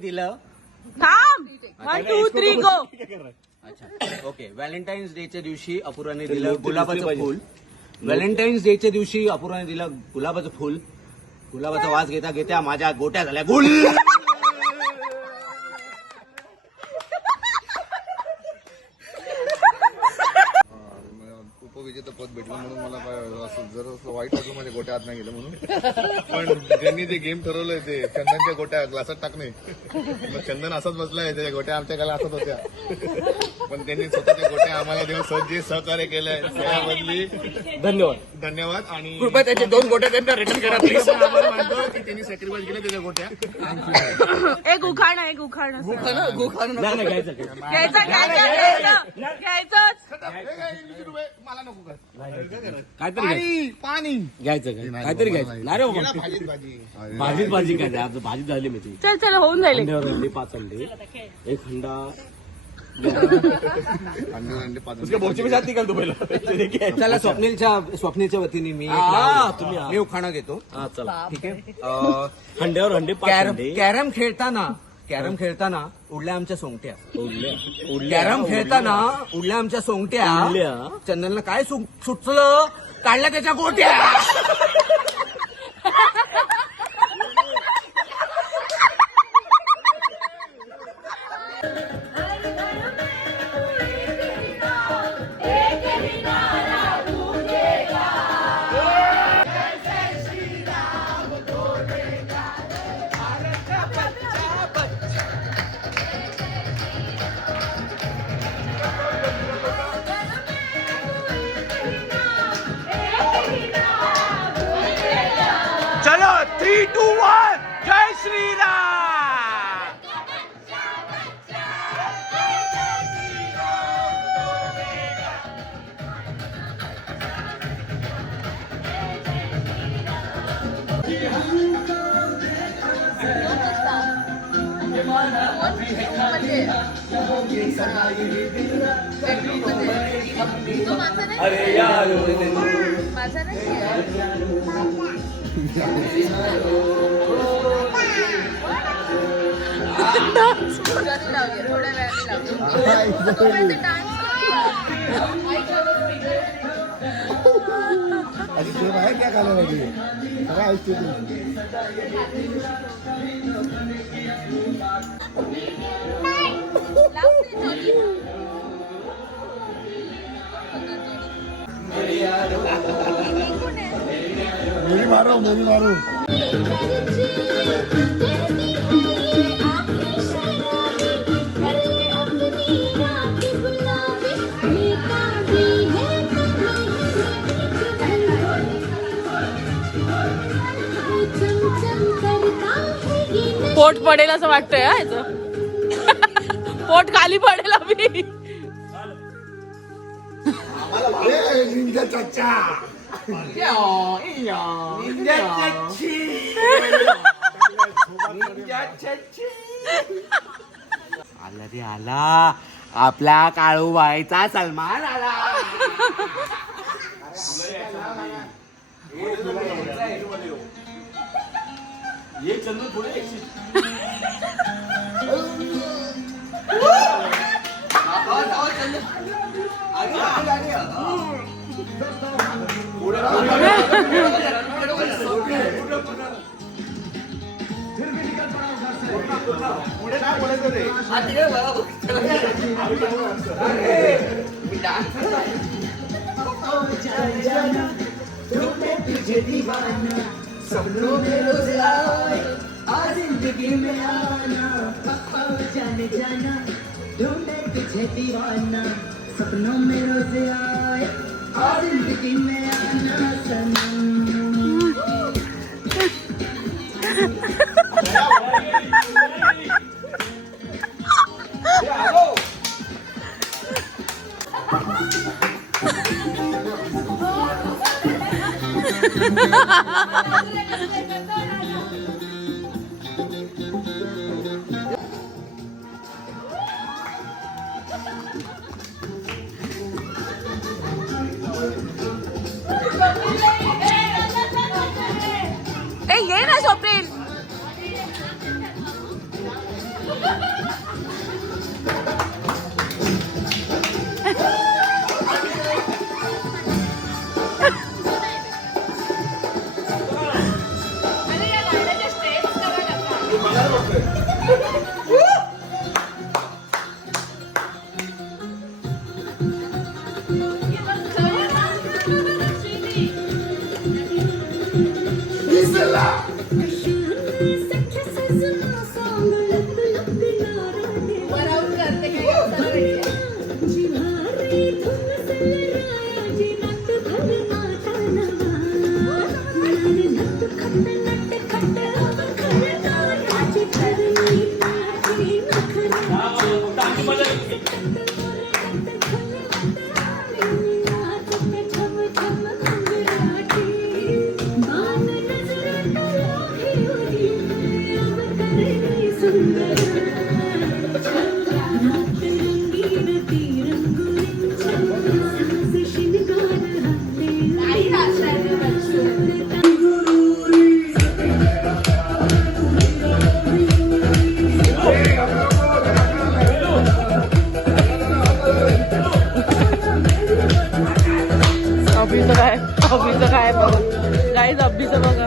दिलं. थांब 1 2 3 गो. अच्छा ओके. व्हॅलेंटाईन्स डेच्या दिवशी अपूर्वाने दिलं गुलाबाचं फुल. व्हॅलेंटाईन्स डेच्या दिवशी अपूर्वाने दिलं गुलाबाचं फुल. गुलाबाचा वास घेता घेता माझ्या गोट्या झाल्या गुल. उपविजेतं पद भेटलं म्हणून मला असं जर वाईट वाटलं माझ्या गोट्या आत नाही गेलं म्हणून. पण ज्यांनी जे गेम ठरवलंय ते चंदनच्या गोट्या ग्लासात टाकणे. मग चंदन असाच बसलाय, त्याच्या गोट्या आमच्या गाला असत होत्या. पण त्यांनी स्वतःच्या गोट्या आम्हाला देऊन जे सहकार्य केलंय त्याबद्दली धन्यवाद. धन्यवाद. आणि कृपया त्याचे 2 गोट्या त्यांना रिटर्न करा प्लीज. आम्हाला वाटतं की त्यांनी सॅक्रिफाईस केलं त्याच्या गोट्या. एक उखाणं नाही घ्यायचं मला नको कर. काहीतरी पाणी घ्यायचं काहीतरी घ्यायचं. नाही रे बाबा भाजी काय आपलं भाजी झाली मी ती. चल चल होऊन जाईल. अंड्यावर अंडी 5 अंडे 1 अंडा. अंडे पाच. चला स्वप्नीलच्या वतीने मी मी उखाणा घेतो. चला ठीक आहे. अंड्यावर अंडे 5 अंडे. कॅरम खेळताना उडल्या आमच्या सोंगट्या. कॅरम खेळताना उडल्या आमच्या सोंगट्या. चंदनला काय सुचलं, काढल्या त्याच्या गोट्या. चलो 3 2 1 जय श्रीराम. अरे यार माझा नाही. थोड्या वेळाने आहे क्या कालावधी काय ऐकते मेरी मारो मेरी मारो. पोट पडेल असं वाटतंय हा याचं. पोट खाली पडेल अभि. निंजा चाचा आला रे आला आपला काळूबाईचा सलमान आला. ये चंदू पुढे पुढे काय बोलायचं रे. सपनों में रोज आए आज जिंदगी में आना पापा जाने जाना ढूंढे तुझे दीवाना. सपनों में रोज आए आज जिंदगी में आना सनम. ये ना स्वप्नील. अभिचं काय बघा गाईज, अभिचं बघा.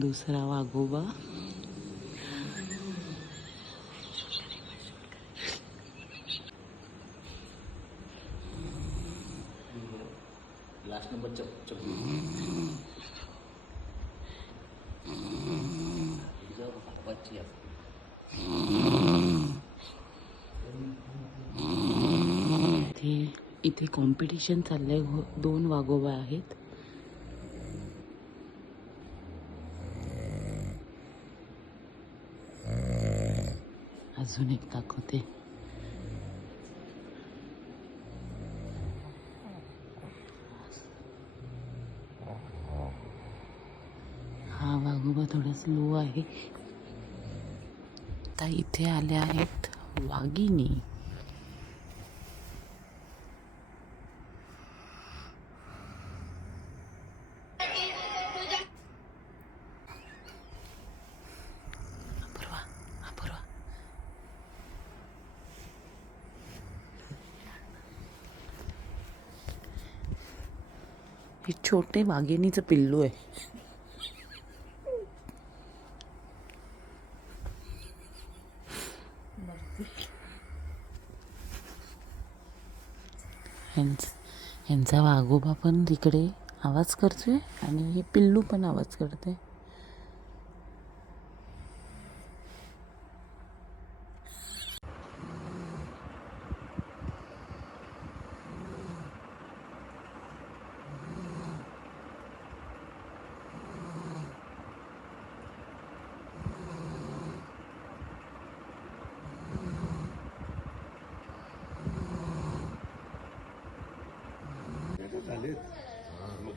दुसरा वाघोबा. लास्ट नंबर इथे कॉम्पिटिशन चाललंय. 2 वाघोबा आहेत. अजून एक दाखवते. हा वाघोबा थोडा स्लो आहे. आता इथे आल्या आहेत वाघिणी. हे छोटे वाघिणीचं पिल्लू आहे. यांचा वाघोबा पण तिकडे आवाज करतोय आणि ही पिल्लू पण आवाज करते.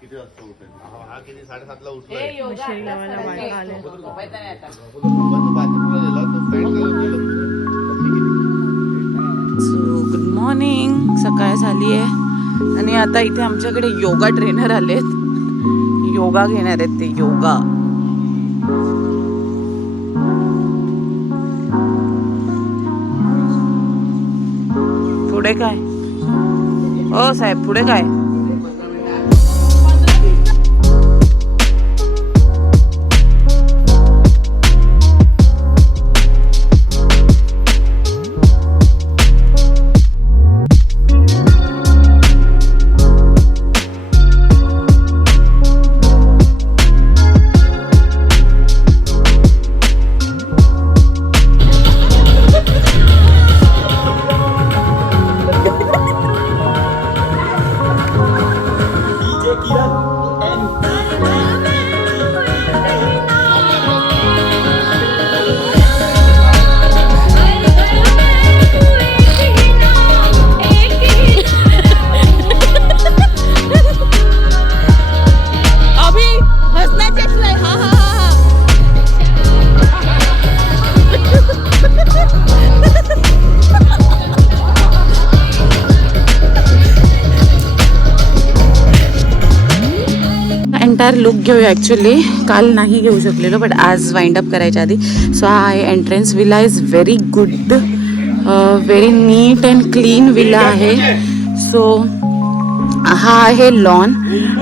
किती वाजता उठायचं? हा किती 7:30ला उठलाय. So good morning. सकाळ झाली आहे आणि आता इथे आमच्याकडे योगा ट्रेनर आलेत. योगा घेणार आहेत ते. योगा पुढे काय? ओ साहेब पुढे काय? एंटायर लुक घेऊया. ॲक्च्युली काल नाही घेऊ शकलेलो बट आज वाइंड अप करायच्या आधी. सो हा आहे entrance. Villa is very good, very neat and clean villa आहे. सो हा आहे लॉन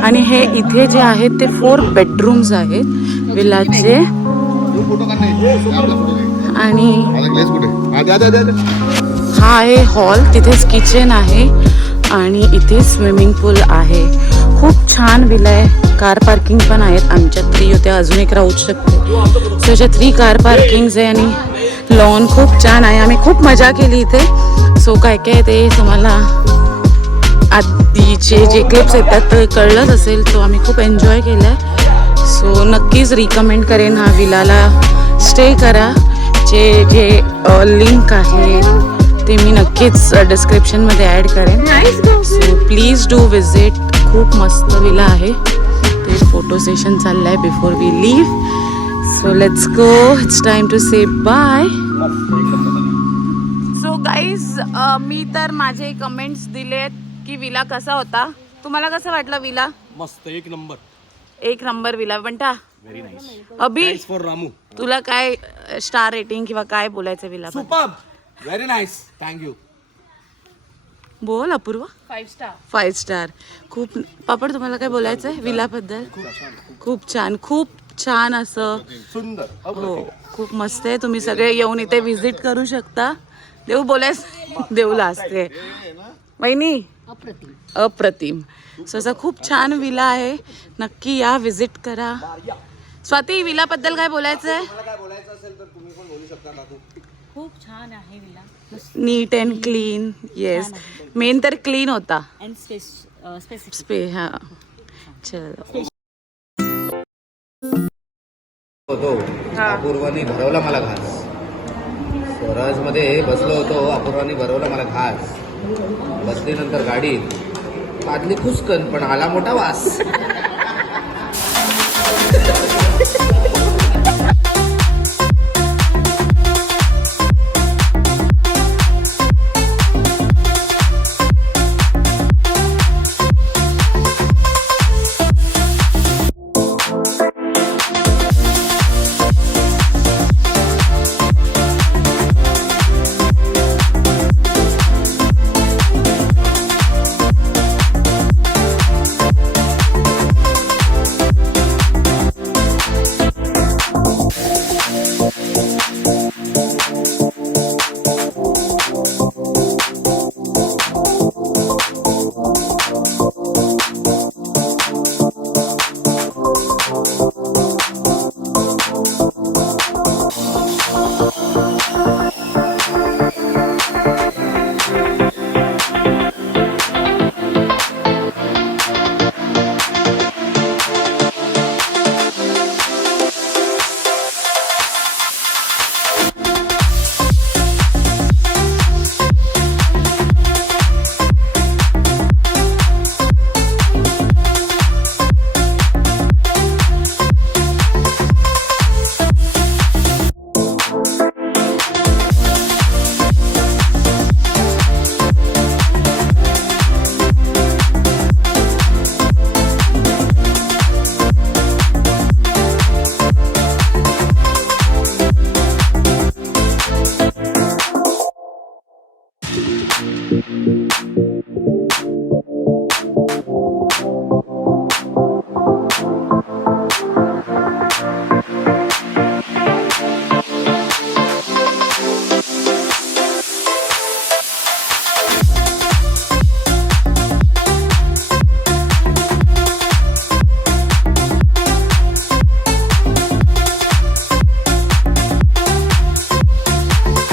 आणि हे इथे जे आहेत ते 4 बेडरूम्स आहेत विलाचे. आणि हा आहे हॉल, तिथेच किचन आहे आणि इथे स्विमिंग पूल आहे. खूप छान विला आहे. कार पार्किंग पण आहेत. आमच्या 3 होत्या, अजून एक राहू शकते. सो अशा 3 कार पार्किंग्स आहे आणि लॉन खूप छान आहे. आम्ही खूप मजा केली इथे. सो काय काय ते तुम्हाला आधीचे जे क्लिप्स येतात ते कळलंच असेल. तो आम्ही खूप एन्जॉय केलं आहे. सो नक्कीच रिकमेंड करेन हा विलाला स्टे करा. जे लिंक आहे ते मी नक्कीच डिस्क्रिप्शनमध्ये ॲड करेन. So please do visit. खूप मस्त विला आहे. ते फोटो सेशन चाललं आहे before we leave. So let's go. It's time to say bye. So guys मी तर माझे कमेंट्स दिलेत की विला कसा होता. तुम्हाला कसं वाटलं विला? मस्त, एक नंबर. एक नंबर विला. बंटा very nice. Abhi for Ramu, तुला काय स्टार रेटिंग किंवा काय बोलायचं villa? Superb, very nice, thank you. बोल अपूर्वा. 5 स्टार. खूप. पापड तुम्हाला काय बोलायचं आहे विलाबद्दल? खूप छान, खूप छान असं सुंदर. हो, खूप मस्त आहे. तुम्ही सगळे येऊन इथे व्हिजिट करू शकता. देऊ बोलायचं देऊला असते वहिनी. अप्रतिम. सो असा खूप छान विला आहे. नक्की या, व्हिजिट करा. स्वाती विलाबद्दल काय बोलायचं आहे? खूप छान आहे villa. Neat and clean. Yes, main तर क्लीन होता. And specific. हा चलो. होतो अपूर्वाने भरवला मला घास. स्वराज मध्ये बसलो होतो, अपूर्वाने भरवला मला घास. बसल्यानंतर गाडीत आदली खुसकन पण आला मोठा वास.